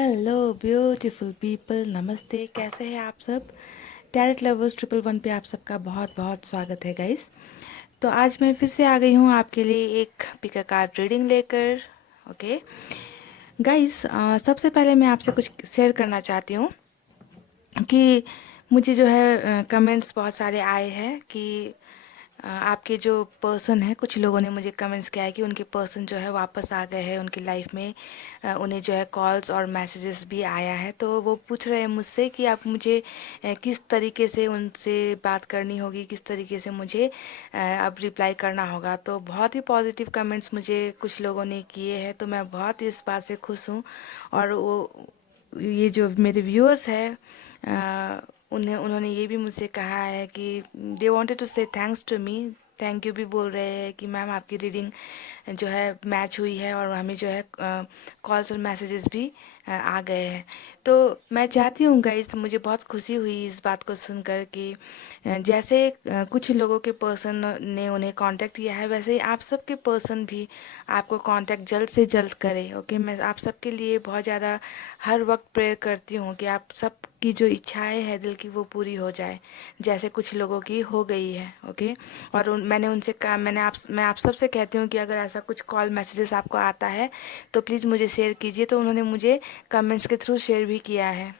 Hello beautiful people, नमस्ते। कैसे हैं आप सब? टैरेट लवर्स 111 पे आप सबका बहुत बहुत स्वागत है गाइस। तो आज मैं फिर से आ गई हूँ आपके लिए एक पिका कार्ड रीडिंग लेकर। ओके गाइस, सबसे पहले मैं आपसे कुछ शेयर करना चाहती हूँ कि मुझे जो है कमेंट्स बहुत सारे आए हैं कि आपके जो पर्सन है, कुछ लोगों ने मुझे कमेंट्स किया है कि उनके पर्सन जो है वापस आ गए हैं उनकी लाइफ में। उन्हें जो है कॉल्स और मैसेजेस भी आया है, तो वो पूछ रहे हैं मुझसे कि आप मुझे किस तरीके से उनसे बात करनी होगी, किस तरीके से मुझे अब रिप्लाई करना होगा। तो बहुत ही पॉजिटिव कमेंट्स मुझे कुछ लोगों ने किए हैं, तो मैं बहुत इस बात से खुश हूँ। और वो ये जो मेरे व्यूअर्स हैं, उन्होंने ये भी मुझसे कहा है कि they wanted to say thanks to me. Thank you भी बोल रहे हैं कि मैम आपकी रीडिंग जो है मैच हुई है और हमें जो है कॉल्स और मैसेजेस भी आ गए हैं। तो मैं चाहती हूँ गाइस, मुझे बहुत खुशी हुई इस बात को सुनकर कि जैसे कुछ लोगों के पर्सन ने उन्हें कांटेक्ट किया है, वैसे ही आप सबके पर्सन भी आपको कांटेक्ट जल्द से जल्द करें। ओके, मैं आप सबके लिए बहुत ज़्यादा हर वक्त प्रेयर करती हूँ कि आप सबकी जो इच्छाएं हैं दिल की वो पूरी हो जाए, जैसे कुछ लोगों की हो गई है। ओके, और मैंने उनसे कहा, मैं आप सबसे कहती हूँ कि अगर ऐसा कुछ कॉल मैसेजेस आपको आता है तो प्लीज़ मुझे शेयर कीजिए। तो उन्होंने मुझे कमेंट्स के थ्रू शेयर भी किया है।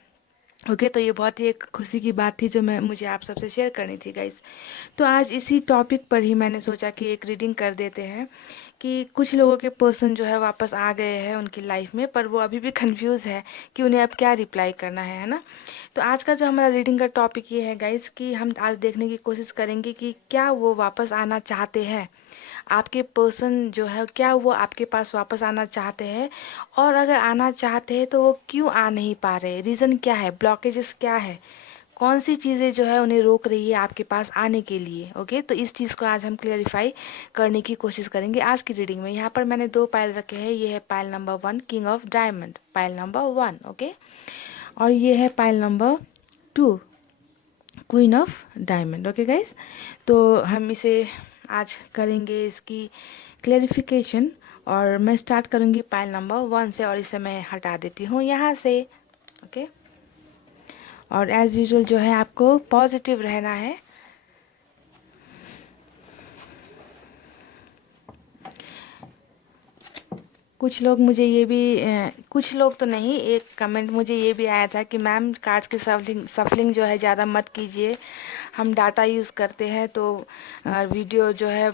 ओके, तो ये बहुत ही एक खुशी की बात थी जो मैं मुझे आप सबसे शेयर करनी थी गाइस। तो आज इसी टॉपिक पर ही मैंने सोचा कि एक रीडिंग कर देते हैं कि कुछ लोगों के पर्सन जो है वापस आ गए हैं उनकी लाइफ में, पर वो अभी भी कंफ्यूज है कि उन्हें अब क्या रिप्लाई करना है ना। तो आज का जो हमारा रीडिंग का टॉपिक ये है गाइस कि हम आज देखने की कोशिश करेंगे कि क्या वो वापस आना चाहते हैं। आपके पर्सन जो है, क्या वो आपके पास वापस आना चाहते हैं? और अगर आना चाहते हैं तो वो क्यों आ नहीं पा रहे? रीज़न क्या है? ब्लॉकेजेस क्या है? कौन सी चीज़ें जो है उन्हें रोक रही है आपके पास आने के लिए? ओके, तो इस चीज़ को आज हम क्लियरिफाई करने की कोशिश करेंगे आज की रीडिंग में। यहाँ पर मैंने दो पायल रखे हैं। ये है pile number 1, king of diamond, pile number 1। Okay, और ये है pile number 2, queen of diamond. Okay guys, तो हम इसे आज करेंगे इसकी क्लेरिफिकेशन। और मैं स्टार्ट करूँगी पायल नंबर 1 से, और इसे मैं हटा देती हूँ यहाँ से। ओके, और एज़ यूजुअल जो है आपको पॉजिटिव रहना है। कुछ लोग मुझे ये भी कुछ लोग तो नहीं, एक कमेंट मुझे ये भी आया था कि मैम कार्ड्स की सफलिंग जो है ज़्यादा मत कीजिए, हम डाटा यूज़ करते हैं तो वीडियो जो है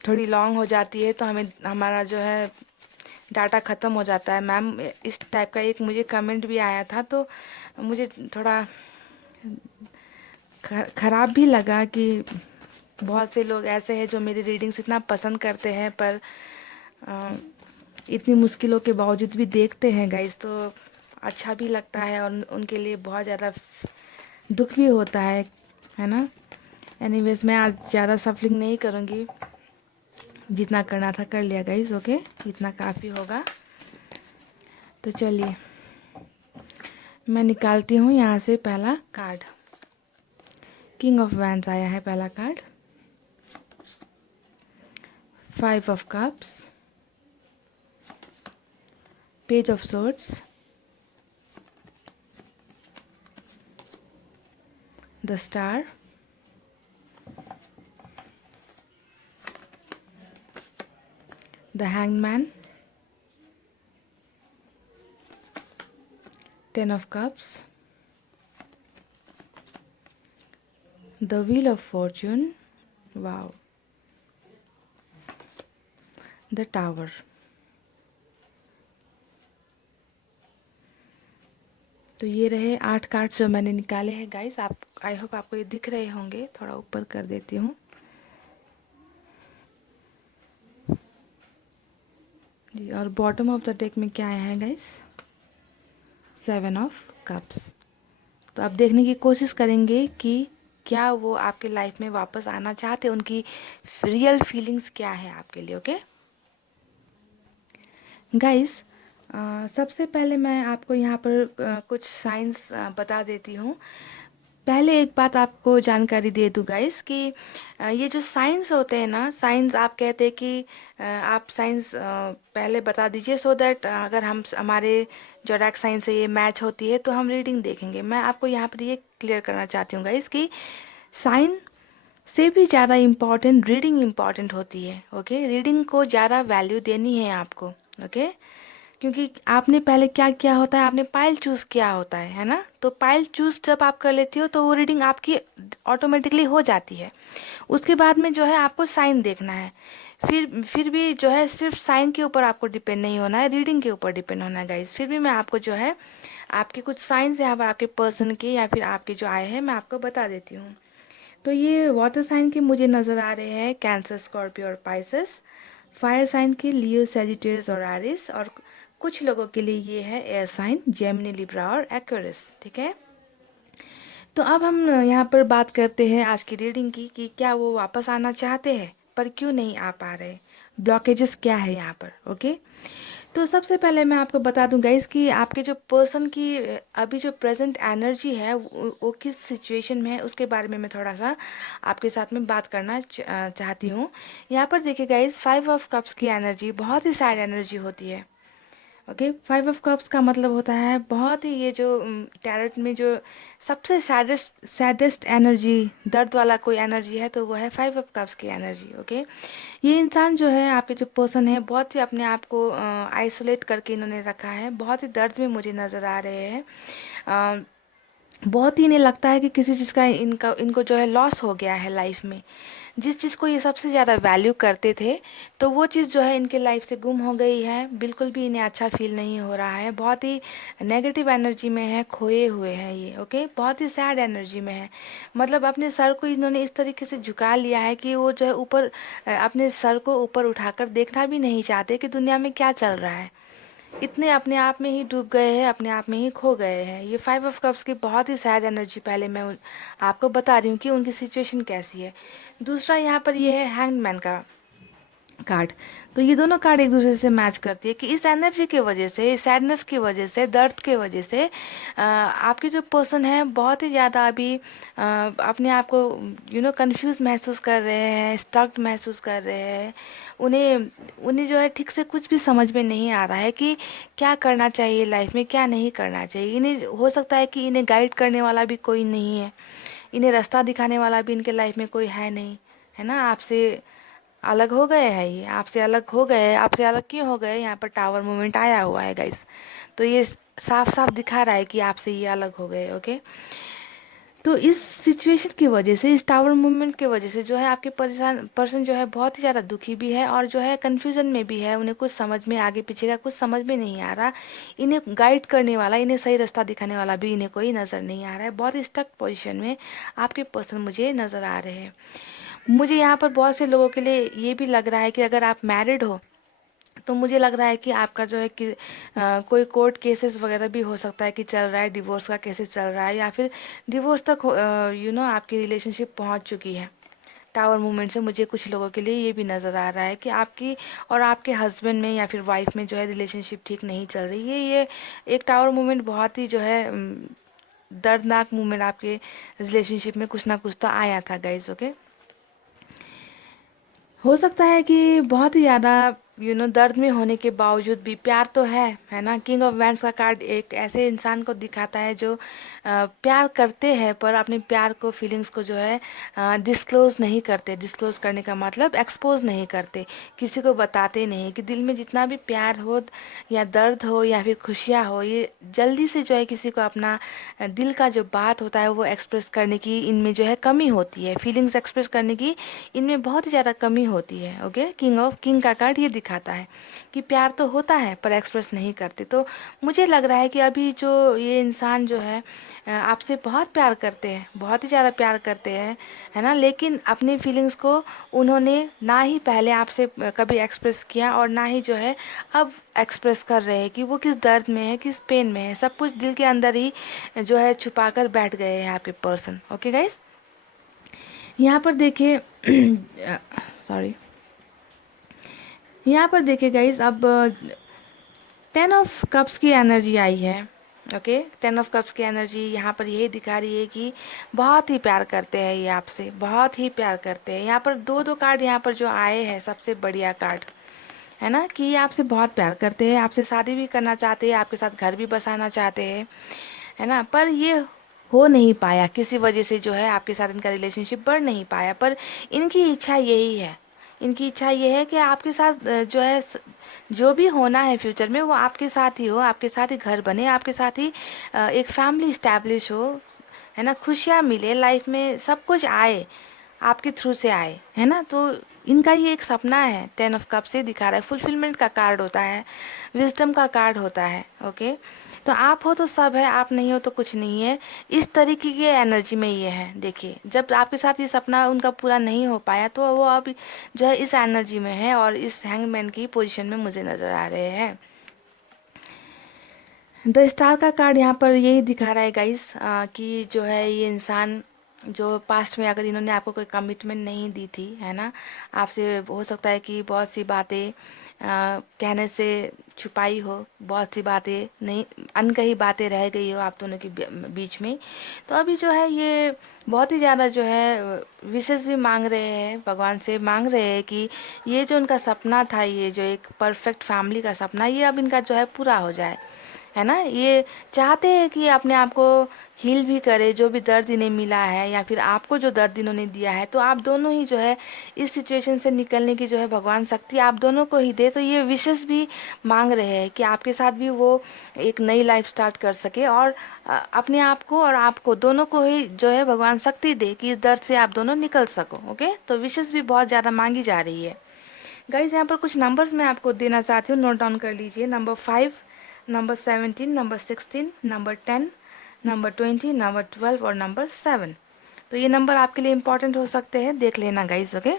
थोड़ी लॉन्ग हो जाती है, तो हमें हमारा जो है डाटा ख़त्म हो जाता है। मैम, इस टाइप का एक मुझे कमेंट भी आया था, तो मुझे थोड़ा ख़राब भी लगा कि बहुत से लोग ऐसे हैं जो मेरी रीडिंग्स इतना पसंद करते हैं, पर अ, इतनी मुश्किलों के बावजूद भी देखते हैं गाइस, तो अच्छा भी लगता है और उनके लिए बहुत ज़्यादा दुख भी होता है ना। एनीवेज, मैं आज ज़्यादा सफलिंग नहीं करूँगी, जितना करना था कर लिया गाइस। ओके, इतना काफ़ी होगा। तो चलिए मैं निकालती हूँ यहाँ से पहला कार्ड। किंग ऑफ वैंड्स आया है पहला card, 5 of cups, page of swords, the star, the hangman, 10 of cups, the wheel of fortune, wow, the tower। तो ये रहे 8 कार्ड्स जो मैंने निकाले हैं गाइस। आप, आई होप आपको ये दिख रहे होंगे। थोड़ा ऊपर कर देती हूँ जी। और बॉटम ऑफ द डेक में क्या आया है गाइस? 7 of cups. तो अब देखने की कोशिश करेंगे कि क्या वो आपके लाइफ में वापस आना चाहते हैं, उनकी रियल फीलिंग्स क्या है आपके लिए। ओके गाइस, सबसे पहले मैं आपको यहाँ पर कुछ साइंस बता देती हूँ। पहले एक बात आपको जानकारी दे दूँ गाइस कि ये जो साइंस होते हैं ना, साइंस आप कहते हैं कि आप साइंस पहले बता दीजिए, सो दैट अगर हम हमारे जोरैक साइंस से ये मैच होती है तो हम रीडिंग देखेंगे। मैं आपको यहाँ पर ये क्लियर करना चाहती हूँ गाइस कि साइन से भी ज़्यादा इम्पॉर्टेंट रीडिंग इम्पॉर्टेंट होती है। ओके, रीडिंग को ज़्यादा वैल्यू देनी है आपको। ओके, क्योंकि आपने पहले क्या किया होता है, आपने पाइल चूज किया होता है ना। तो पाइल चूज जब आप कर लेती हो तो वो रीडिंग आपकी ऑटोमेटिकली हो जाती है। उसके बाद में जो है आपको साइन देखना है। फिर भी जो है सिर्फ साइन के ऊपर आपको डिपेंड नहीं होना है, रीडिंग के ऊपर डिपेंड होना है गाइस। फिर भी मैं आपको जो है आपके कुछ साइंस यहाँ पर आपके पर्सन के या फिर आपके जो आए हैं मैं आपको बता देती हूँ। तो ये वाटर साइन के मुझे नज़र आ रहे हैं कैंसर, स्कॉर्पियो और पाइसेस। फायर साइन के लियो, सेजिटेरियस और एरिस। और कुछ लोगों के लिए ये है एयर साइन, जेमिनी, लिब्रा और एक्वेरियस। ठीक है, तो अब हम यहाँ पर बात करते हैं आज की रीडिंग की कि क्या वो वापस आना चाहते हैं पर क्यों नहीं आ पा रहे, ब्लॉकेजेस क्या है यहाँ पर। ओके, तो सबसे पहले मैं आपको बता दूं गाइस कि आपके जो पर्सन की अभी जो प्रेजेंट एनर्जी है वो किस सिचुएशन में है, उसके बारे में मैं थोड़ा सा आपके साथ में बात करना चाहती हूँ। यहाँ पर देखिए गाइस, 5 ऑफ कप्स की एनर्जी बहुत ही सैड एनर्जी होती है। ओके, 5 ऑफ कप्स का मतलब होता है बहुत ही, ये जो टैरोट में जो सबसे सैडेस्ट सैडेस्ट एनर्जी, दर्द वाला कोई एनर्जी है तो वो है 5 ऑफ कप्स की एनर्जी। ओके, ये इंसान जो है, आपके जो पर्सन है, बहुत ही अपने आप को आइसोलेट करके इन्होंने रखा है, बहुत ही दर्द में मुझे नज़र आ रहे हैं। बहुत ही इन्हें लगता है कि किसी चीज़ का इनको जो है लॉस हो गया है लाइफ में। जिस चीज़ को ये सबसे ज़्यादा वैल्यू करते थे तो वो चीज़ जो है इनके लाइफ से गुम हो गई है। बिल्कुल भी इन्हें अच्छा फील नहीं हो रहा है, बहुत ही नेगेटिव एनर्जी में है, खोए हुए हैं ये। ओके, बहुत ही सैड एनर्जी में है। मतलब अपने सर को इन्होंने इस तरीके से झुका लिया है कि वो जो है ऊपर अपने सर को ऊपर उठाकर देखना भी नहीं चाहते कि दुनिया में क्या चल रहा है। इतने अपने आप में ही डूब गए हैं, अपने आप में ही खो गए हैं। ये 5 ऑफ कप्स की बहुत ही सैड एनर्जी पहले मैं आपको बता रही हूँ कि उनकी सिचुएशन कैसी है। दूसरा यहाँ पर ये है हैंगमैन का कार्ड। तो ये दोनों कार्ड एक दूसरे से मैच करती है कि इस एनर्जी की वजह से, इस सैडनेस की वजह से, दर्द की वजह से आपके जो पर्सन है बहुत ही ज़्यादा अभी अपने आप को कंफ्यूज महसूस कर रहे हैं, स्टक्ड महसूस कर रहे हैं। उन्हें उन्हें जो है ठीक से कुछ भी समझ में नहीं आ रहा है कि क्या करना चाहिए लाइफ में, क्या नहीं करना चाहिए। इन्हें हो सकता है कि इन्हें गाइड करने वाला भी कोई नहीं है, इन्हें रास्ता दिखाने वाला भी इनके लाइफ में कोई है नहीं, है ना। आपसे अलग हो गए हैं, ये आपसे अलग हो गए। आपसे अलग क्यों हो गए, यहाँ पर टावर मूवमेंट आया हुआ है गाइस। तो ये साफ साफ दिखा रहा है कि आपसे ये अलग हो गए। ओके, तो इस सिचुएशन की वजह से, इस टावर मूवमेंट की वजह से जो है आपके परेशान पर्सन जो है बहुत ही ज़्यादा दुखी भी है और जो है कन्फ्यूजन में भी है। उन्हें कुछ समझ में, आगे पीछे का कुछ समझ में नहीं आ रहा। इन्हें गाइड करने वाला, इन्हें सही रास्ता दिखाने वाला भी इन्हें कोई नज़र नहीं आ रहा है। बहुत ही स्टक पोजिशन में आपके पर्सन मुझे नज़र आ रहे हैं। मुझे यहाँ पर बहुत से लोगों के लिए ये भी लग रहा है कि अगर आप मैरिड हो तो मुझे लग रहा है कि आपका जो है कि कोई कोर्ट केसेस वगैरह भी हो सकता है कि चल रहा है, डिवोर्स का केसेस चल रहा है या फिर डिवोर्स तक आपकी रिलेशनशिप पहुंच चुकी है। टावर मूवमेंट से मुझे कुछ लोगों के लिए ये भी नज़र आ रहा है कि आपकी और आपके हस्बैंड में या फिर वाइफ में जो है रिलेशनशिप ठीक नहीं चल रही है। ये एक टावर मूवमेंट बहुत ही जो है दर्दनाक मूवमेंट आपके रिलेशनशिप में कुछ ना कुछ तो आया था गाइज। ओके, हो सकता है कि बहुत ही ज़्यादा दर्द में होने के बावजूद भी प्यार तो है ना। किंग ऑफ वैंड्स का कार्ड एक ऐसे इंसान को दिखाता है जो प्यार करते हैं पर अपने प्यार को, फीलिंग्स को जो है डिस्क्लोज नहीं करते। डिस्क्लोज करने का मतलब एक्सपोज नहीं करते, किसी को बताते नहीं कि दिल में जितना भी प्यार हो या दर्द हो या फिर खुशियाँ हो, ये जल्दी से जो है किसी को अपना दिल का जो बात होता है वो एक्सप्रेस करने की इनमें जो है कमी होती है। फीलिंग्स एक्सप्रेस करने की इनमें बहुत ही ज़्यादा कमी होती है। ओके, किंग का कार्ड ये दिखाता है कि प्यार तो होता है पर एक्सप्रेस नहीं करते। तो मुझे लग रहा है कि अभी जो ये इंसान जो है आपसे बहुत प्यार करते हैं, बहुत ही ज़्यादा प्यार करते हैं, है ना। लेकिन अपनी फीलिंग्स को उन्होंने ना ही पहले आपसे कभी एक्सप्रेस किया और ना ही जो है अब एक्सप्रेस कर रहे हैं कि वो किस दर्द में है, किस पेन में है। सब कुछ दिल के अंदर ही जो है छुपा कर बैठ गए हैं आपके पर्सन। ओके गाइस, यहाँ पर देखिए सॉरी, यहाँ पर देखिए गाइस, अब 10 ऑफ कप्स की एनर्जी आई है। ओके, 10 ऑफ कप्स की एनर्जी यहाँ पर यही दिखा रही है कि बहुत ही प्यार करते हैं ये आपसे, बहुत ही प्यार करते हैं। यहाँ पर दो दो कार्ड यहाँ पर जो आए हैं, सबसे बढ़िया कार्ड है ना, कि ये आपसे बहुत प्यार करते हैं, आपसे शादी भी करना चाहते हैं, आपके साथ घर भी बसाना चाहते हैं, है ना। पर ये हो नहीं पाया किसी वजह से, जो है आपके साथ इनका रिलेशनशिप बढ़ नहीं पाया। पर इनकी इच्छा यही है, इनकी इच्छा ये है कि आपके साथ जो है जो भी होना है फ्यूचर में, वो आपके साथ ही हो, आपके साथ ही घर बने, आपके साथ ही एक फैमिली स्टैब्लिश हो, है ना। खुशियाँ मिले लाइफ में, सब कुछ आए आपके थ्रू से आए, है ना। तो इनका ये एक सपना है, 10 ऑफ कप से दिखा रहा है। फुलफिलमेंट का कार्ड होता है, विजडम का कार्ड होता है। ओके, तो आप हो तो सब है, आप नहीं हो तो कुछ नहीं है। इस तरीके की एनर्जी में ये है। देखिए, जब आपके साथ ये सपना उनका पूरा नहीं हो पाया, तो वो अब जो है इस एनर्जी में है और इस हैंगमैन की पोजीशन में मुझे नज़र आ रहे हैं। द स्टार का कार्ड यहाँ पर यही दिखा रहा है गाइस, कि जो है ये इंसान जो पास्ट में अगर इन्होंने आपको कोई कमिटमेंट नहीं दी थी, है ना, आपसे हो सकता है कि बहुत सी बातें कहने से छुपाई हो, बहुत सी बातें नहीं, अनकही बातें रह गई हो आप दोनों के बीच में। तो अभी जो है ये बहुत ही ज़्यादा जो है विशेष भी मांग रहे हैं, भगवान से मांग रहे हैं कि ये जो उनका सपना था, ये जो एक परफेक्ट फैमिली का सपना, ये अब इनका जो है पूरा हो जाए, है ना। ये चाहते हैं कि अपने आप को हील भी करे, जो भी दर्द इन्हें मिला है या फिर आपको जो दर्द इन्होंने दिया है, तो आप दोनों ही जो है इस सिचुएशन से निकलने की जो है भगवान शक्ति आप दोनों को ही दे। तो ये विशेष भी मांग रहे हैं कि आपके साथ भी वो एक नई लाइफ स्टार्ट कर सके, और अपने आप को और आपको दोनों को ही जो है भगवान शक्ति दे कि इस दर्द से आप दोनों निकल सको। ओके, तो विशेष भी बहुत ज़्यादा मांगी जा रही है। गाइज, यहाँ पर कुछ नंबर्स मैं आपको देना चाहती हूँ, नोट डाउन कर लीजिए। Number 5, number 17, number 16, number 10, number 20, number 12 और नंबर 7। तो ये नंबर आपके लिए इम्पोर्टेंट हो सकते हैं, देख लेना गाइज। ओके,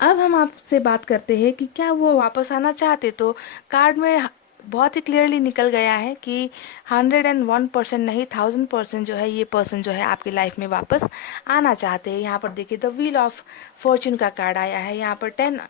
अब हम आपसे बात करते हैं कि क्या वो वापस आना चाहते। तो कार्ड में बहुत ही क्लियरली निकल गया है कि 101% नहीं, 1000% जो है ये पर्सन जो है आपकी लाइफ में वापस आना चाहते हैं। यहाँ पर देखिए, द व्हील ऑफ फॉर्चून का कार्ड आया है, यहाँ पर 10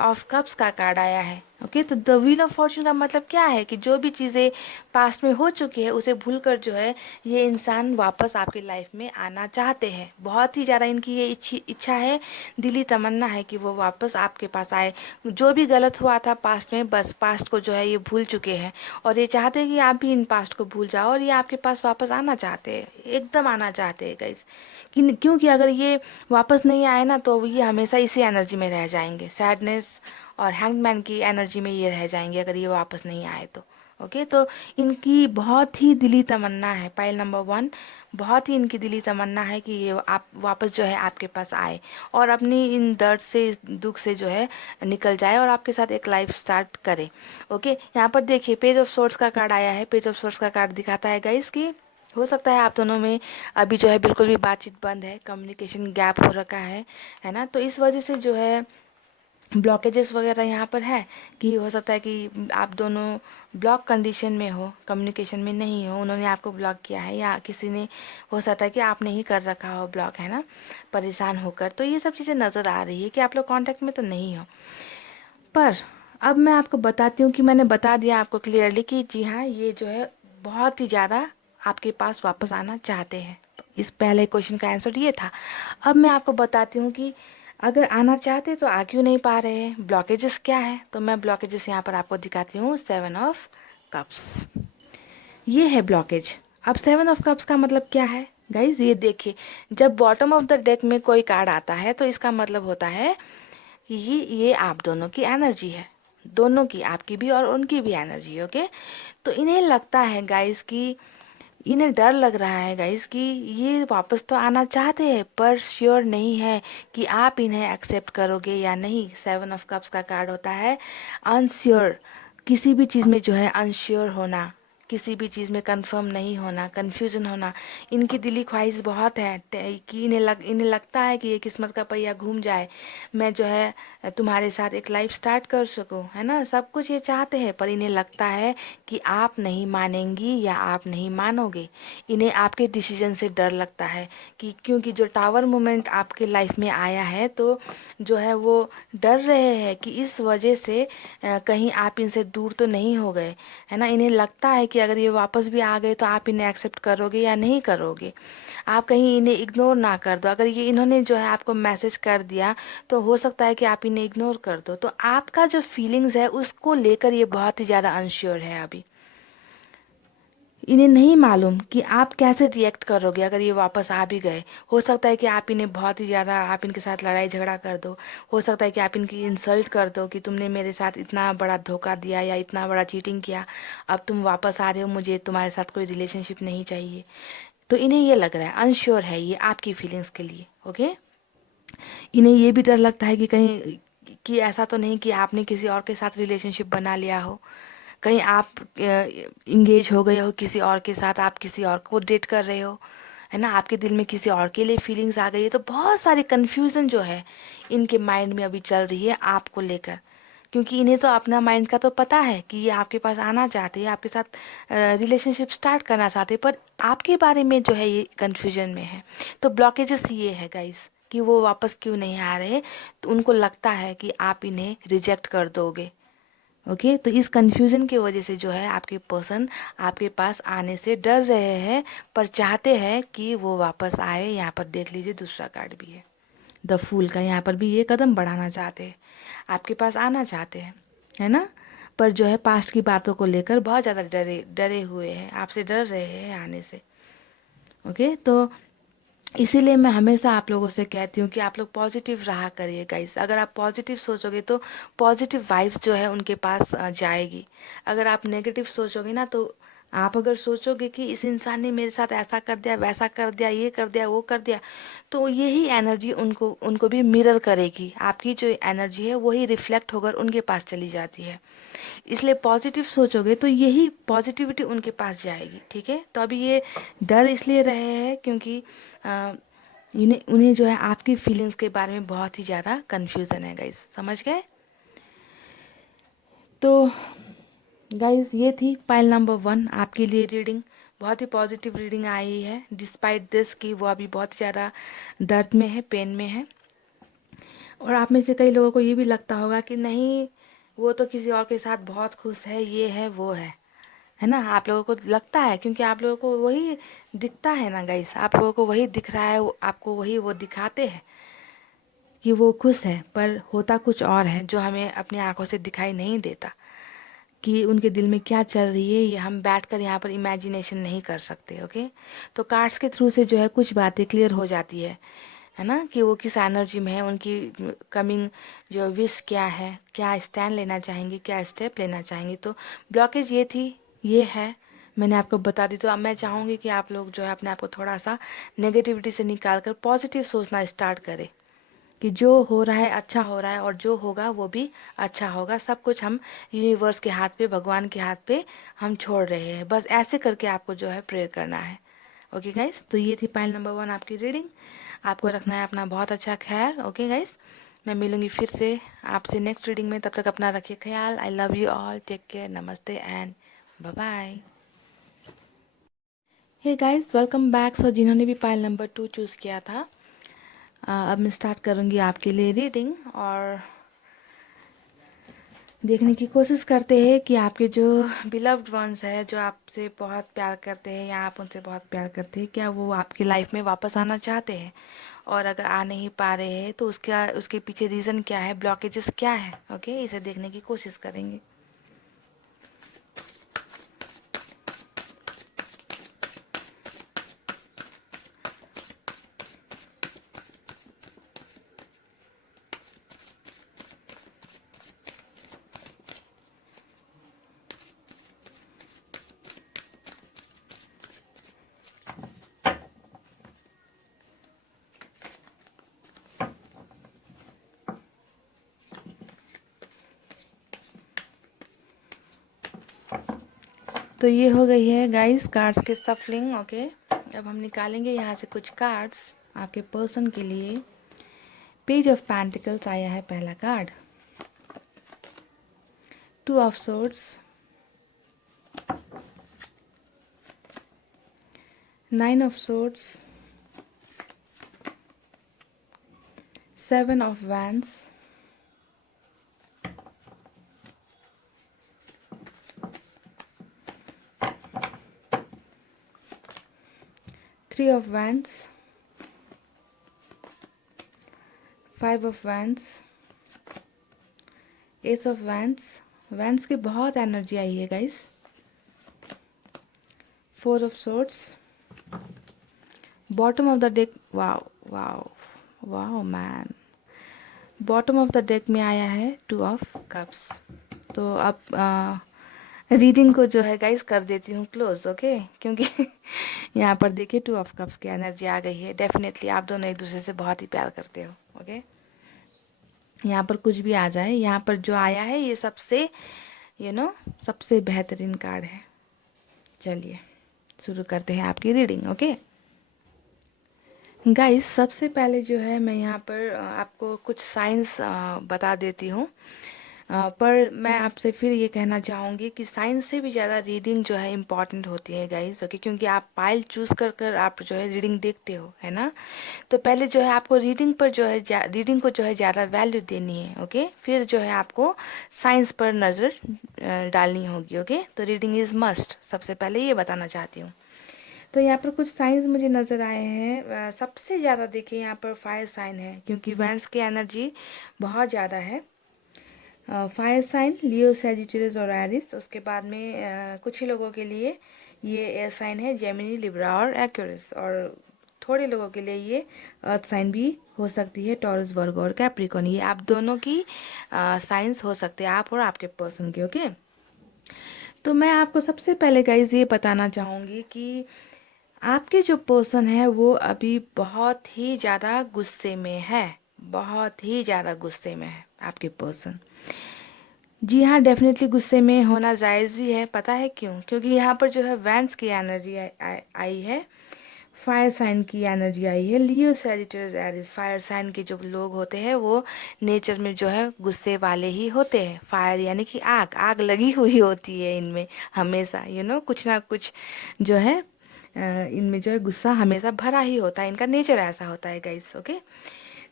ऑफ कप्स का कार्ड आया है। ओके, तो द व्हील ऑफ फॉर्चून का मतलब क्या है कि जो भी चीज़ें पास्ट में हो चुकी है उसे भूलकर जो है ये इंसान वापस आपकी लाइफ में आना चाहते हैं। बहुत ही ज़्यादा इनकी ये इच्छा है, दिली तमन्ना है कि वो वापस आपके पास आए। जो भी गलत हुआ था पास्ट में, बस पास्ट को जो है ये भूल चुके हैं, और ये चाहते हैं कि आप भी इन पास्ट को भूल जाओ, और ये आपके पास वापस आना चाहते हैं, एकदम आना चाहते हैं गाइस। क्योंकि अगर ये वापस नहीं आए ना, तो ये हमेशा इसी एनर्जी में रह जाएंगे, सैडनेस और हैंगमैन की एनर्जी में ये रह जाएंगे अगर ये वापस नहीं आए तो। ओके, तो इनकी बहुत ही दिली तमन्ना है, पाइल नंबर 1, बहुत ही इनकी दिली तमन्ना है कि ये आप वापस जो है आपके पास आए और अपनी इन दर्द से, इस दुख से जो है निकल जाए और आपके साथ एक लाइफ स्टार्ट करे। ओके, यहाँ पर देखिए, पेज ऑफ सोर्ड्स का कार्ड आया है। पेज ऑफ सोर्ड्स का कार्ड दिखाता है गाइस कि हो सकता है आप दोनों में अभी जो है बिल्कुल भी बातचीत बंद है, कम्युनिकेशन गैप हो रखा है ना। तो इस वजह से जो है ब्लॉकेजेस वगैरह यहाँ पर है, कि हो सकता है कि आप दोनों ब्लॉक कंडीशन में हो, कम्युनिकेशन में नहीं हो, उन्होंने आपको ब्लॉक किया है, या किसी ने, हो सकता है कि आपने ही कर रखा हो ब्लॉक, है ना, परेशान होकर। तो ये सब चीज़ें नज़र आ रही है कि आप लोग कांटेक्ट में तो नहीं हो। पर अब मैं आपको बताती हूँ कि मैंने बता दिया आपको क्लियरली कि जी हाँ, ये जो है बहुत ही ज़्यादा आपके पास वापस आना चाहते हैं। इस पहले क्वेश्चन का आंसर ये था। अब मैं आपको बताती हूँ कि अगर आना चाहते तो आ क्यों नहीं पा रहे हैं, ब्लॉकेजेस क्या है। तो मैं ब्लॉकेजेस यहाँ पर आपको दिखाती हूँ। 7 ऑफ कप्स, ये है ब्लॉकेज। अब 7 ऑफ कप्स का मतलब क्या है गाइज, ये देखिए, जब बॉटम ऑफ द डेक में कोई कार्ड आता है तो इसका मतलब होता है कि ये आप दोनों की एनर्जी है, दोनों की, आपकी भी और उनकी भी एनर्जी। ओके, तो इन्हें लगता है गाइज कि, इन्हें डर लग रहा है गाइस कि ये वापस तो आना चाहते हैं, पर श्योर नहीं है कि आप इन्हें एक्सेप्ट करोगे या नहीं। 7 ऑफ कप्स का कार्ड होता है अनश्योर, किसी भी चीज़ में जो है अनश्योर होना, किसी भी चीज़ में कंफर्म नहीं होना, कंफ्यूजन होना। इनकी दिली ख्वाहिश बहुत है कि इन्हें लगता है कि ये किस्मत का पहिया घूम जाए, मैं जो है तुम्हारे साथ एक लाइफ स्टार्ट कर सकूं, है ना। सब कुछ ये चाहते हैं, पर इन्हें लगता है कि आप नहीं मानेंगी या आप नहीं मानोगे। इन्हें आपके डिसीजन से डर लगता है कि, क्योंकि जो टावर मोमेंट आपके लाइफ में आया है, तो जो है वो डर रहे हैं कि इस वजह से कहीं आप इनसे दूर तो नहीं हो गए, है ना। इन्हें लगता है कि अगर ये वापस भी आ गए तो आप इन्हें एक्सेप्ट करोगे या नहीं करोगे। आप कहीं इन्हें इग्नोर ना कर दो। अगर ये इन्होंने जो है आपको मैसेज कर दिया तो हो सकता है कि आप इन्हें इग्नोर कर दो। तो आपका जो फीलिंग्स है उसको लेकर ये बहुत ही ज़्यादा अनश्योर है अभी। इन्हें नहीं मालूम कि आप कैसे रिएक्ट करोगे अगर ये वापस आ भी गए। हो सकता है कि आप इन्हें बहुत ही ज़्यादा, आप इनके साथ लड़ाई झगड़ा कर दो। हो सकता है कि आप इनकी इंसल्ट कर दो कि तुमने मेरे साथ इतना बड़ा धोखा दिया या इतना बड़ा चीटिंग किया, अब तुम वापस आ रहे हो, मुझे तुम्हारे साथ कोई रिलेशनशिप नहीं चाहिए। तो इन्हें ये लग रहा है, अनश्योर है ये आपकी फीलिंग्स के लिए। ओके, इन्हें ये भी डर लगता है कि कहीं कि ऐसा तो नहीं कि आपने किसी और के साथ रिलेशनशिप बना लिया हो, कहीं आप इंगेज हो गए हो किसी और के साथ, आप किसी और को डेट कर रहे हो, है ना, आपके दिल में किसी और के लिए फीलिंग्स आ गई है। तो बहुत सारी कन्फ्यूज़न जो है इनके माइंड में अभी चल रही है आपको लेकर, क्योंकि इन्हें तो अपना माइंड का तो पता है कि ये आपके पास आना चाहते हैं, आपके साथ रिलेशनशिप स्टार्ट करना चाहते हैं, पर आपके बारे में जो है ये कन्फ्यूजन में है। तो ब्लॉकेजेस ये है गाइस कि वो वापस क्यों नहीं आ रहे। तो उनको लगता है कि आप इन्हें रिजेक्ट कर दोगे। ओके, तो इस कंफ्यूजन की वजह से जो है आपके पर्सन आपके पास आने से डर रहे हैं, पर चाहते हैं कि वो वापस आए। यहाँ पर देख लीजिए दूसरा कार्ड भी है, द फूल का। यहाँ पर भी ये कदम बढ़ाना चाहते हैं, आपके पास आना चाहते हैं, है ना, पर जो है पास्ट की बातों को लेकर बहुत ज़्यादा डरे डरे हुए हैं, आपसे डर रहे हैं आने से। ओके, तो इसीलिए मैं हमेशा आप लोगों से कहती हूँ कि आप लोग पॉजिटिव रहा करिए गाइस। अगर आप पॉजिटिव सोचोगे तो पॉजिटिव वाइब्स जो है उनके पास जाएगी। अगर आप नेगेटिव सोचोगे ना, तो आप अगर सोचोगे कि इस इंसान ने मेरे साथ ऐसा कर दिया, वैसा कर दिया, ये कर दिया, वो कर दिया, तो यही एनर्जी उनको उनको भी मिरर करेगी। आपकी जो एनर्जी है वही रिफ्लेक्ट होकर उनके पास चली जाती है। इसलिए पॉजिटिव सोचोगे तो यही पॉजिटिविटी उनके पास जाएगी। ठीक है, तो अभी ये डर इसलिए रहे हैं क्योंकि इन्हें उन्हें जो है आपकी फीलिंग्स के बारे में बहुत ही ज़्यादा कंफ्यूजन है गाइस, समझ गए। तो गाइस ये थी पाइल नंबर 1 आपके लिए रीडिंग। बहुत ही पॉजिटिव रीडिंग आई है, डिस्पाइट दिस कि वो अभी बहुत ज़्यादा दर्द में है, पेन में है। और आप में से कई लोगों को ये भी लगता होगा कि नहीं, वो तो किसी और के साथ बहुत खुश है, ये है वो है ना। आप लोगों को लगता है क्योंकि आप लोगों को वही दिखता है ना गाइस, आप लोगों को वही दिख रहा है, आपको वही वो दिखाते हैं कि वो खुश है, पर होता कुछ और है जो हमें अपनी आंखों से दिखाई नहीं देता। कि उनके दिल में क्या चल रही है ये हम बैठकर यहाँ पर इमेजिनेशन नहीं कर सकते। ओके, तो कार्ड्स के थ्रू से जो है कुछ बातें क्लियर हो जाती है ना, कि वो किस एनर्जी में है, उनकी कमिंग जो विश क्या है, क्या स्टैंड लेना चाहेंगे, क्या स्टेप लेना चाहेंगे। तो ब्लॉकेज ये थी, ये है, मैंने आपको बता दी। तो अब मैं चाहूँगी कि आप लोग जो है अपने आप को थोड़ा सा नेगेटिविटी से निकाल कर पॉजिटिव सोचना स्टार्ट करें कि जो हो रहा है अच्छा हो रहा है, और जो होगा वो भी अच्छा होगा। सब कुछ हम यूनिवर्स के हाथ पे, भगवान के हाथ पे हम छोड़ रहे हैं। बस ऐसे करके आपको जो है प्रेयर करना है। ओके गाइस, तो ये थी पाइल नंबर 1 आपकी रीडिंग। आपको रखना है अपना बहुत अच्छा ख्याल। ओके गाइस, मैं मिलूंगी फिर से आपसे नेक्स्ट रीडिंग में। तब तक अपना रखिए ख्याल। I love you all, take care, namaste and bye bye. Hey guys, welcome back. So जिन्होंने भी पाइल नंबर 2 चूज़ किया था, अब मैं स्टार्ट करूंगी आपके लिए रीडिंग, और देखने की कोशिश करते हैं कि आपके जो बिलव्ड वंस है, जो आपसे बहुत प्यार करते हैं या आप उनसे बहुत प्यार करते हैं, क्या वो आपकी लाइफ में वापस आना चाहते हैं। और अगर आ नहीं पा रहे हैं तो उसका उसके पीछे रीज़न क्या है, ब्लॉकेजेस क्या है। ओके, इसे देखने की कोशिश करेंगे। तो ये हो गई है गाइस कार्ड्स की सफलिंग। ओके, अब हम निकालेंगे यहाँ से कुछ कार्ड्स आपके पर्सन के लिए। पेज ऑफ पेंटिकल्स आया है पहला card, 2 of swords, 9 of swords, 7 of wands, three of wands, five of wands, S of wands. Wands की बहुत एनर्जी आई है guys. Four of swords, bottom of the deck. Wow wow wow man, bottom of the deck में आया है two of cups. तो अब reading को जो है गाइस कर देती हूँ क्लोज, ओके, क्योंकि यहाँ पर देखिए टू ऑफ कप्स की एनर्जी आ गई है। डेफिनेटली आप दोनों एक दूसरे से बहुत ही प्यार करते हो, ओके। यहाँ पर कुछ भी आ जाए, यहाँ पर जो आया है ये सबसे सबसे बेहतरीन कार्ड है। चलिए शुरू करते हैं आपकी रीडिंग, ओके गाइस। सबसे पहले जो है मैं यहाँ पर आपको कुछ साइंस बता देती हूँ। पर मैं आपसे फिर ये कहना चाहूँगी कि साइंस से भी ज़्यादा रीडिंग जो है इम्पॉर्टेंट होती है गाइस, ओके, क्योंकि आप पाइल चूज़ कर कर आप जो है रीडिंग देखते हो, है ना। तो पहले जो है आपको रीडिंग पर जो है रीडिंग को जो है ज़्यादा वैल्यू देनी है, ओके, फिर जो है आपको साइंस पर नज़र डालनी होगी, ओके। तो रीडिंग इज़ मस्ट, सबसे पहले ये बताना चाहती हूँ। तो यहाँ पर कुछ साइंस मुझे नज़र आए हैं। सबसे ज़्यादा देखिए यहाँ पर फायर साइन है, क्योंकि वैंस की एनर्जी बहुत ज़्यादा है। फायर साइन लियो, सैजिटेरियस और एरिस। उसके बाद में कुछ ही लोगों के लिए ये एयर साइन है, जेमिनी, लिब्रा और एक्वेरियस। और थोड़े लोगों के लिए ये अर्थ साइन भी हो सकती है, टॉरस, वर्गो और कैप्रिकॉर्न। ये आप दोनों की साइंस हो सकते हैं, आप और आपके पर्सन के, ओके। तो मैं आपको सबसे पहले गाइज ये बताना चाहूँगी कि आपके जो पर्सन है वो अभी बहुत ही ज़्यादा गुस्से में है, बहुत ही ज़्यादा गुस्से में है आपके पर्सन। जी हाँ, डेफिनेटली गुस्से में होना जायज़ भी है। पता है क्यों? क्योंकि यहाँ पर जो है वैंस की एनर्जी आई है, फायर साइन की एनर्जी आई है, लियो, सैजिटेरियस, एरिस। फायर साइन के जो लोग होते हैं वो नेचर में जो है गुस्से वाले ही होते हैं। फायर यानी कि आग, आग लगी हुई होती है इनमें हमेशा, कुछ ना कुछ जो है इनमें जो है गुस्सा हमेशा भरा ही होता है। इनका नेचर ऐसा होता है गाइस, ओके।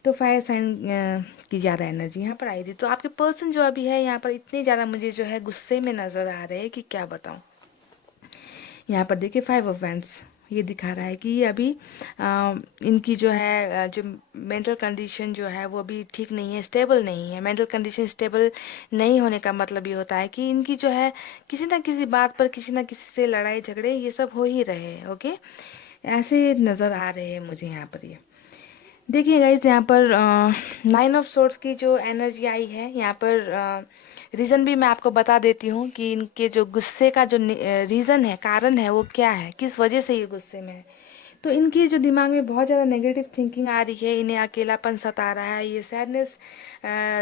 तो फायर साइन की ज़्यादा एनर्जी यहाँ पर आई थी। तो आपके पर्सन जो अभी है यहाँ पर इतने ज़्यादा मुझे जो है गुस्से में नज़र आ रहे हैं कि क्या बताऊँ। यहाँ पर देखिए फाइव ऑफ वैंड्स ये दिखा रहा है कि ये अभी इनकी जो है जो मेंटल कंडीशन जो है वो अभी ठीक नहीं है, स्टेबल नहीं है। मेंटल कंडीशन स्टेबल नहीं होने का मतलब ये होता है कि इनकी जो है किसी ना किसी बात पर किसी ना किसी से लड़ाई झगड़े ये सब हो ही रहे हैं, ओके। ऐसे नज़र आ रहे हैं मुझे यहाँ पर। ये देखिए गाइज, यहाँ पर नाइन ऑफ सोर्ड्स की जो एनर्जी आई है यहाँ पर रीज़न भी मैं आपको बता देती हूँ कि इनके जो गुस्से का जो रीज़न है, कारण है, वो क्या है, किस वजह से ये गुस्से में है। तो इनकी जो दिमाग में बहुत ज़्यादा नेगेटिव थिंकिंग आ रही है, इन्हें अकेलापन सता रहा है, ये सैडनेस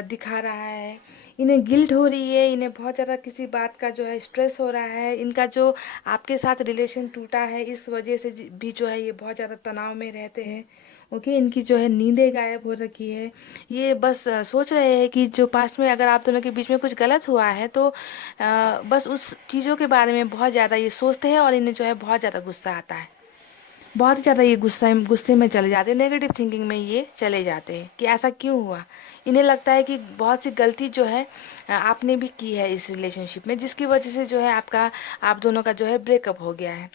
दिखा रहा है, इन्हें गिल्ट हो रही है, इन्हें बहुत ज़्यादा किसी बात का जो है स्ट्रेस हो रहा है। इनका जो आपके साथ रिलेशन टूटा है इस वजह से भी जो है ये बहुत ज़्यादा तनाव में रहते हैं, ओके। इनकी जो है नींदें गायब हो रखी है। ये बस सोच रहे हैं कि जो पास्ट में अगर आप दोनों के बीच में कुछ गलत हुआ है तो बस उस चीज़ों के बारे में बहुत ज़्यादा ये सोचते हैं और इन्हें जो है बहुत ज़्यादा गुस्सा आता है। बहुत ही ज़्यादा ये गुस्से में चले जाते हैं, नेगेटिव थिंकिंग में ये चले जाते हैं कि ऐसा क्यों हुआ। इन्हें लगता है कि बहुत सी गलती जो है आपने भी की है इस रिलेशनशिप में, जिसकी वजह से जो है आप दोनों का जो है ब्रेकअप हो गया है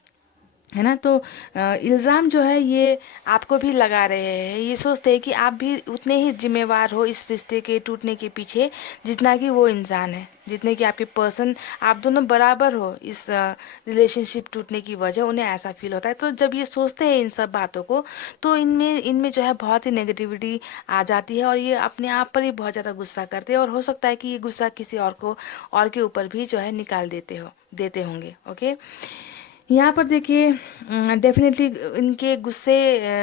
ना। तो इल्ज़ाम जो है ये आपको भी लगा रहे हैं। ये सोचते हैं कि आप भी उतने ही जिम्मेवार हो इस रिश्ते के टूटने के पीछे जितना कि वो इंसान है, जितने कि आपके पर्सन। आप दोनों बराबर हो इस रिलेशनशिप टूटने की वजह, उन्हें ऐसा फील होता है। तो जब ये सोचते हैं इन सब बातों को तो इनमें इनमें जो है बहुत ही नेगेटिविटी आ जाती है और ये अपने आप पर ही बहुत ज़्यादा गुस्सा करते हैं। और हो सकता है कि ये गुस्सा किसी और के ऊपर भी जो है निकाल देते होंगे, ओके। यहाँ पर देखिए डेफिनेटली इनके गुस्से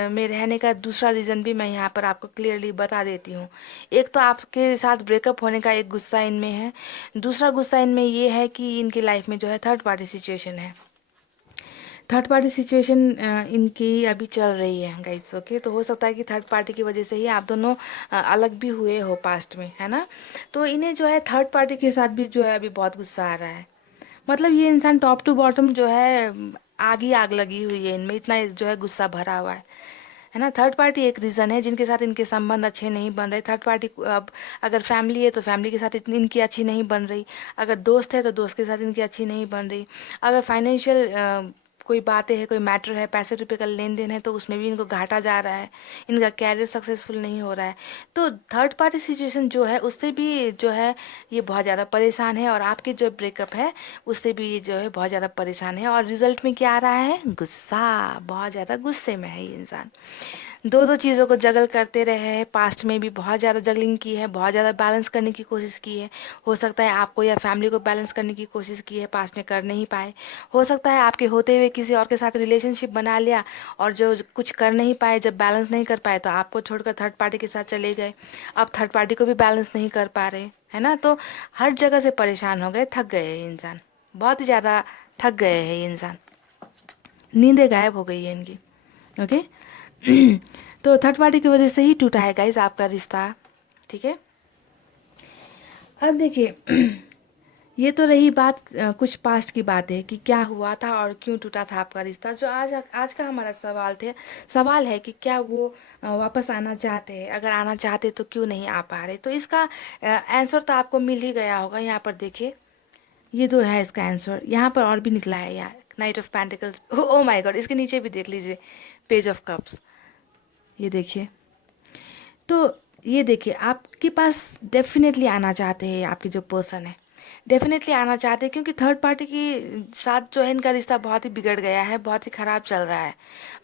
में रहने का दूसरा रीज़न भी मैं यहाँ पर आपको क्लियरली बता देती हूँ। एक तो आपके साथ ब्रेकअप होने का एक गुस्सा इनमें है, दूसरा गुस्सा इनमें ये है कि इनकी लाइफ में जो है थर्ड पार्टी सिचुएशन है। थर्ड पार्टी सिचुएशन इनकी अभी चल रही है गाइस, ओके। तो हो सकता है कि थर्ड पार्टी की वजह से ही आप दोनों अलग भी हुए हो पास्ट में, है ना। तो इन्हें जो है थर्ड पार्टी के साथ भी जो है अभी बहुत गुस्सा आ रहा है। मतलब ये इंसान टॉप टू बॉटम जो है आग ही आग लगी हुई है इनमें, इतना जो है गुस्सा भरा हुआ है ना। थर्ड पार्टी एक रीज़न है जिनके साथ इनके संबंध अच्छे नहीं बन रहे। थर्ड पार्टी अब अगर फैमिली है तो फैमिली के साथ इतनी इनकी अच्छी नहीं बन रही, अगर दोस्त है तो दोस्त के साथ इनकी अच्छी नहीं बन रही, अगर फाइनेंशियल कोई बातें है, कोई मैटर है, पैसे रुपए का लेन देन है, तो उसमें भी इनको घाटा जा रहा है, इनका कैरियर सक्सेसफुल नहीं हो रहा है। तो थर्ड पार्टी सिचुएशन जो है उससे भी जो है ये बहुत ज़्यादा परेशान है, और आपके जो ब्रेकअप है उससे भी ये जो है बहुत ज़्यादा परेशान है। और रिजल्ट में क्या आ रहा है? गुस्सा, बहुत ज़्यादा गुस्से में है ये इंसान। दो दो चीज़ों को जगल करते रहे हैं, पास्ट में भी बहुत ज़्यादा जगलिंग की है, बहुत ज़्यादा बैलेंस करने की कोशिश की है। हो सकता है आपको या फैमिली को बैलेंस करने की कोशिश की है, पास्ट में कर नहीं पाए। हो सकता है आपके होते हुए किसी और के साथ रिलेशनशिप बना लिया, और जो कुछ कर नहीं पाए, जब बैलेंस नहीं कर पाए तो आपको छोड़कर थर्ड पार्टी के साथ चले गए। अब थर्ड पार्टी को भी बैलेंस नहीं कर पा रहे, है ना। तो हर जगह से परेशान हो गए, थक गए ये इंसान, बहुत ही ज़्यादा थक गए हैं ये इंसान, नींदें गायब हो गई है इनकी। ओके। तो थर्ड पार्टी की वजह से ही टूटा है गाइस आपका रिश्ता, ठीक है। अब देखिए, ये तो रही बात कुछ पास्ट की बात है कि क्या हुआ था और क्यों टूटा था आपका रिश्ता। जो आज आज का हमारा सवाल है कि क्या वो वापस आना चाहते हैं, अगर आना चाहते तो क्यों नहीं आ पा रहे। तो इसका आंसर तो आपको मिल ही गया होगा। यहाँ पर देखिए, ये तो है इसका आंसर। यहाँ पर और भी निकला है यार, night of pentacles. Oh my God, इसके नीचे भी देख लीजिए, पेज ऑफ कप्स, ये देखिए। तो ये देखिए, आपके पास डेफिनेटली आना चाहते हैं आपके जो पर्सन है, डेफिनेटली आना चाहते हैं, क्योंकि थर्ड पार्टी के साथ जो है इनका रिश्ता बहुत ही बिगड़ गया है, बहुत ही खराब चल रहा है।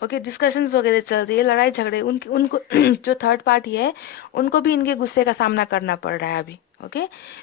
ओके, डिस्कशंस वगैरह चल रही है, लड़ाई झगड़े, उनकी उनको जो थर्ड पार्टी है उनको भी इनके गुस्से का सामना करना पड़ रहा है अभी। ओके,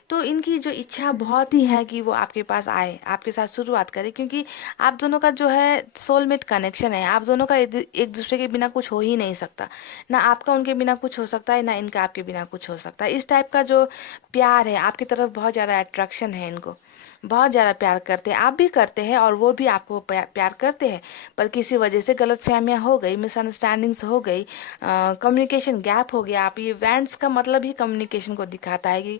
तो इनकी जो इच्छा बहुत ही है कि वो आपके पास आए, आपके साथ शुरुआत करे, क्योंकि आप दोनों का जो है सोलमेट कनेक्शन है। आप दोनों का एक दूसरे के बिना कुछ हो ही नहीं सकता, ना आपका उनके बिना कुछ हो सकता है, ना इनका आपके बिना कुछ हो सकता है। इस टाइप का जो प्यार है, आपकी तरफ बहुत ज़्यादा अट्रैक्शन है इनको, बहुत ज़्यादा प्यार करते हैं, आप भी करते हैं और वो भी आपको प्यार करते हैं। पर किसी वजह से गलतफहमियां हो गई, मिसअंडरस्टैंडिंग्स हो गई, कम्युनिकेशन गैप हो गया। आप, ये इवेंट्स का मतलब ही कम्युनिकेशन को दिखाता है कि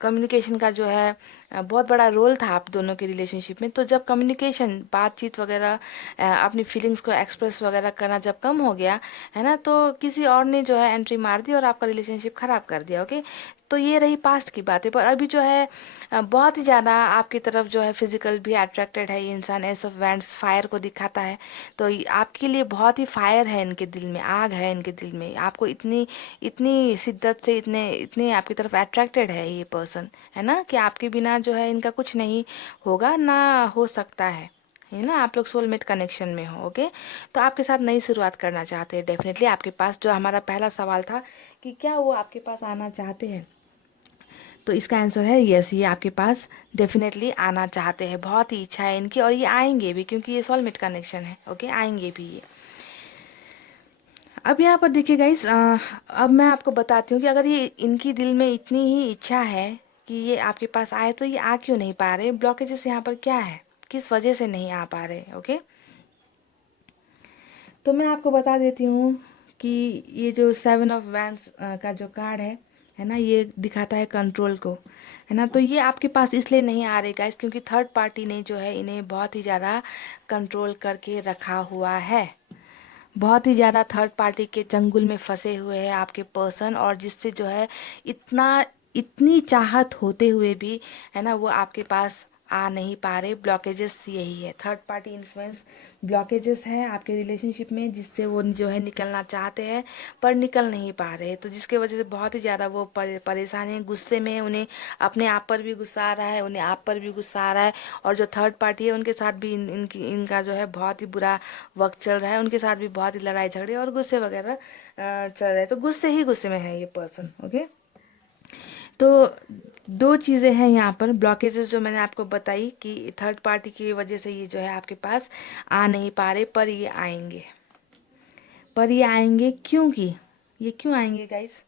कम्युनिकेशन का जो है बहुत बड़ा रोल था आप दोनों के रिलेशनशिप में। तो जब कम्युनिकेशन, बातचीत वगैरह, अपनी फीलिंग्स को एक्सप्रेस वगैरह करना जब कम हो गया, है ना, तो किसी और ने जो है एंट्री मार दी और आपका रिलेशनशिप खराब कर दिया। ओके, तो ये रही पास्ट की बातें। पर अभी जो है बहुत ही ज़्यादा आपकी तरफ जो है फिजिकल भी अट्रैक्टेड है ये इंसान। एस ऑफ वैंड्स फायर को दिखाता है, तो आपके लिए बहुत ही फायर है इनके दिल में, आग है इनके दिल में। आपको इतनी इतनी शिद्दत से, इतने इतने आपकी तरफ अट्रैक्टेड है ये पर्सन, है ना, कि आपके बिना जो है इनका कुछ नहीं होगा, ना हो सकता है ना। आप लोग सोलमेट कनेक्शन में हो। ओके, तो आपके साथ नई शुरुआत करना चाहते हैं डेफिनेटली आपके पास। जो हमारा पहला सवाल था कि क्या वो आपके पास आना चाहते हैं, तो इसका आंसर है यस, ये आपके पास डेफिनेटली आना चाहते हैं, बहुत ही इच्छा है इनकी, और ये आएंगे भी, क्योंकि ये सोलमेट कनेक्शन है। ओके, आएंगे भी ये। अब यहाँ पर देखिए गाइस, अब मैं आपको बताती हूँ कि अगर ये इनकी दिल में इतनी ही इच्छा है कि ये आपके पास आए, तो ये आ क्यों नहीं पा रहे? ब्लॉकेजेस यहाँ पर क्या है, किस वजह से नहीं आ पा रहे? ओके, तो मैं आपको बता देती हूँ कि ये जो 7 ऑफ वैंड्स का जो कार्ड है ना, ये दिखाता है कंट्रोल को, है ना। तो ये आपके पास इसलिए नहीं आ रहे गाइस, क्योंकि थर्ड पार्टी ने जो है इन्हें बहुत ही ज़्यादा कंट्रोल करके रखा हुआ है। बहुत ही ज़्यादा थर्ड पार्टी के चंगुल में फंसे हुए हैं आपके पर्सन, और जिससे जो है इतनी चाहत होते हुए भी, है ना, वो आपके पास आ नहीं पा रहे। ब्लॉकेजेस यही है, थर्ड पार्टी इन्फ्लुएंस ब्लॉकेजेस है आपके रिलेशनशिप में, जिससे वो जो है निकलना चाहते हैं पर निकल नहीं पा रहे। तो जिसके वजह से बहुत ही ज़्यादा वो परेशान है, गुस्से में है। उन्हें अपने आप पर भी गुस्सा आ रहा है, उन्हें आप पर भी गुस्सा आ रहा है, और जो थर्ड पार्टी है उनके साथ भी इनका जो है बहुत ही बुरा वक्त चल रहा है। उनके साथ भी बहुत ही लड़ाई झगड़े और गुस्से वगैरह चल रहे हैं। तो गुस्से में है ये पर्सन। ओके, तो दो चीज़ें हैं यहाँ पर, ब्लॉकेजेस जो मैंने आपको बताई कि थर्ड पार्टी की वजह से ये जो है आपके पास आ नहीं पा रहे, पर ये आएंगे। पर ये आएंगे क्योंकि, ये क्यों आएंगे गाइस?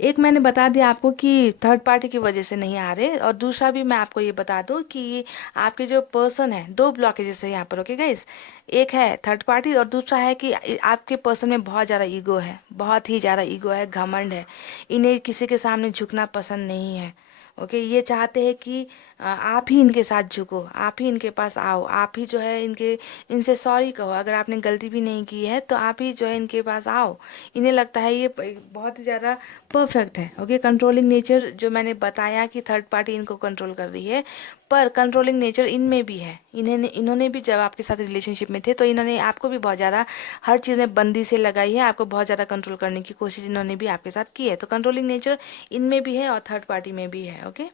एक मैंने बता दिया आपको कि थर्ड पार्टी की वजह से नहीं आ रहे, और दूसरा भी मैं आपको ये बता दूं कि ये आपके जो पर्सन है, दो ब्लॉकेजेस है यहाँ पर। ओके गाइस, एक है थर्ड पार्टी और दूसरा है कि आपके पर्सन में बहुत ज़्यादा ईगो है, बहुत ही ज़्यादा ईगो है, घमंड है। इन्हें किसी के सामने झुकना पसंद नहीं है। ओके, ये चाहते हैं कि आप ही इनके साथ झुको, आप ही इनके पास आओ, आप ही जो है इनसे सॉरी कहो। अगर आपने गलती भी नहीं की है तो आप ही जो है इनके पास आओ। इन्हें लगता है ये बहुत ही ज़्यादा परफेक्ट है। ओके, कंट्रोलिंग नेचर जो मैंने बताया कि थर्ड पार्टी इनको कंट्रोल कर रही है, पर कंट्रोलिंग नेचर इनमें भी है। इन्होंने भी जब आपके साथ रिलेशनशिप में थे तो इन्होंने आपको भी बहुत ज़्यादा हर चीज़ में बंदी से लगाई है, आपको बहुत ज़्यादा कंट्रोल करने की कोशिश इन्होंने भी आपके साथ की है। तो कंट्रोलिंग नेचर इनमें भी है और थर्ड पार्टी में भी है। ओके,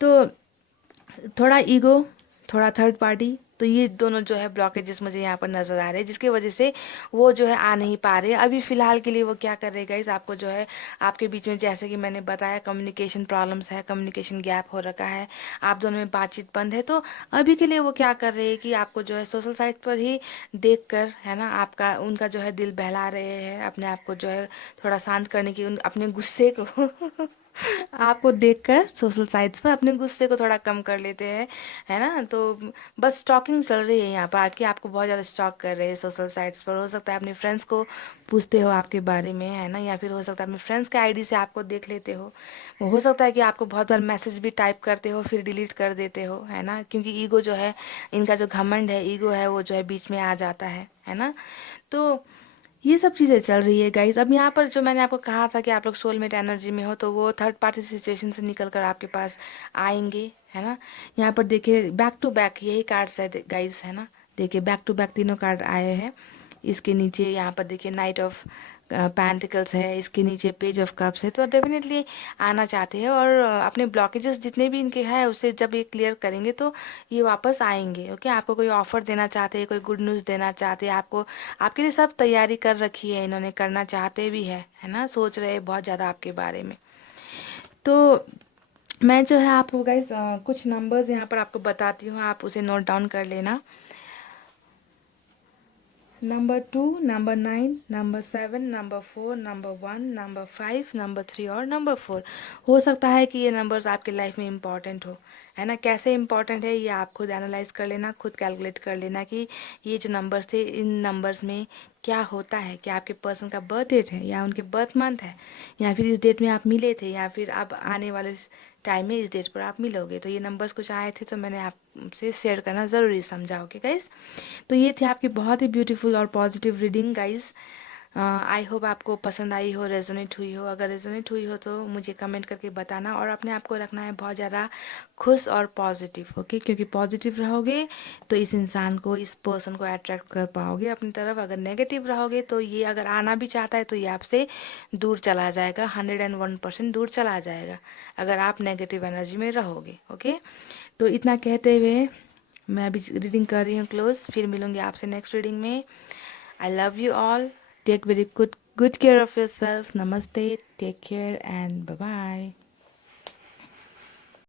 तो थोड़ा ईगो, थोड़ा थर्ड पार्टी, तो ये दोनों जो है ब्लॉकेजेस मुझे यहाँ पर नज़र आ रहे हैं, जिसकी वजह से वो जो है आ नहीं पा रहे। अभी फ़िलहाल के लिए वो क्या कर रहे हैं गाइस, आपको जो है आपके बीच में जैसे कि मैंने बताया कम्युनिकेशन प्रॉब्लम्स है, कम्युनिकेशन गैप हो रखा है, आप दोनों में बातचीत बंद है। तो अभी के लिए वो क्या कर रहे हैं कि आपको जो है सोशल साइट पर ही देख कर, है ना, आपका उनका जो है दिल बहला रहे हैं, अपने आप को जो है थोड़ा शांत करने की, अपने गुस्से को आपको देखकर सोशल साइट्स पर अपने गुस्से को थोड़ा कम कर लेते हैं, है ना। तो बस स्टॉकिंग चल रही है यहाँ पर, आज आपको बहुत ज़्यादा स्टॉक कर रहे हैं सोशल साइट्स पर। हो सकता है अपने फ्रेंड्स को पूछते हो आपके बारे में, है ना, या फिर हो सकता है अपने फ्रेंड्स के आईडी से आपको देख लेते हो सकता है कि आपको बहुत बार मैसेज भी टाइप करते हो फिर डिलीट कर देते हो, है ना, क्योंकि ईगो जो है, इनका जो घमंड है, ईगो है, वो जो है बीच में आ जाता है ना। तो ये सब चीज़ें चल रही है गाइज। अब यहाँ पर जो मैंने आपको कहा था कि आप लोग सोलमेट एनर्जी में हो, तो वो थर्ड पार्टी सिचुएशन से निकल कर आपके पास आएंगे, है ना। यहाँ पर देखिए बैक टू बैक यही कार्ड्स है गाइज, है ना। देखिए बैक टू बैक तीनों कार्ड आए हैं। इसके नीचे यहाँ पर देखिए नाइट ऑफ पैंटिकल्स है, इसके नीचे पेज ऑफ कप्स है। तो डेफिनेटली आना चाहते हैं और अपने ब्लॉकेजेस जितने भी इनके हैं उसे जब ये क्लियर करेंगे तो ये वापस आएंगे। ओके, आपको कोई ऑफर देना चाहते हैं, कोई गुड न्यूज़ देना चाहते हैं, आपको आपके लिए सब तैयारी कर रखी है इन्होंने, करना चाहते भी है ना, सोच रहे हैं बहुत ज़्यादा आपके बारे में। तो मैं जो है आपको गाइस कुछ नंबर्स यहाँ पर आपको बताती हूँ, आप उसे नोट डाउन कर लेना। Number 2, number 9, number 7, number 4, number 1, number 5, number 3 और नंबर 4। हो सकता है कि ये नंबर्स आपके लाइफ में इम्पॉर्टेंट हो, है ना। कैसे इम्पॉर्टेंट है ये आप खुद एनालाइज कर लेना, खुद कैलकुलेट कर लेना कि ये जो नंबर्स थे इन नंबर्स में क्या होता है, क्या आपके पर्सन का बर्थ डेट है या उनके बर्थ मंथ है, या फिर इस डेट में आप मिले थे, या फिर आप आने वाले टाइम में इस डेट पर आप मिलोगे। तो ये नंबर्स कुछ आए थे तो मैंने आपसे शेयर करना ज़रूरी समझा। ओके गाइस, तो ये थी आपकी बहुत ही ब्यूटीफुल और positive reading guys. I hope आपको पसंद आई हो, रेजोनेट हुई हो। अगर रेजोनेट हुई हो तो मुझे कमेंट करके बताना, और अपने आप को रखना है बहुत ज़्यादा खुश और पॉजिटिव। ओके, क्योंकि पॉजिटिव रहोगे तो इस इंसान को, इस पर्सन को अट्रैक्ट कर पाओगे अपनी तरफ। अगर नेगेटिव रहोगे तो ये अगर आना भी चाहता है तो ये आपसे दूर चला जाएगा, 101% दूर चला जाएगा अगर आप नेगेटिव एनर्जी में रहोगे। ओके, तो इतना कहते हुए मैं अभी रीडिंग कर रही हूँ क्लोज, फिर मिलूंगी आपसे नेक्स्ट रीडिंग में। I love you all, take very good care of yourself. Namaste, take care and bye bye.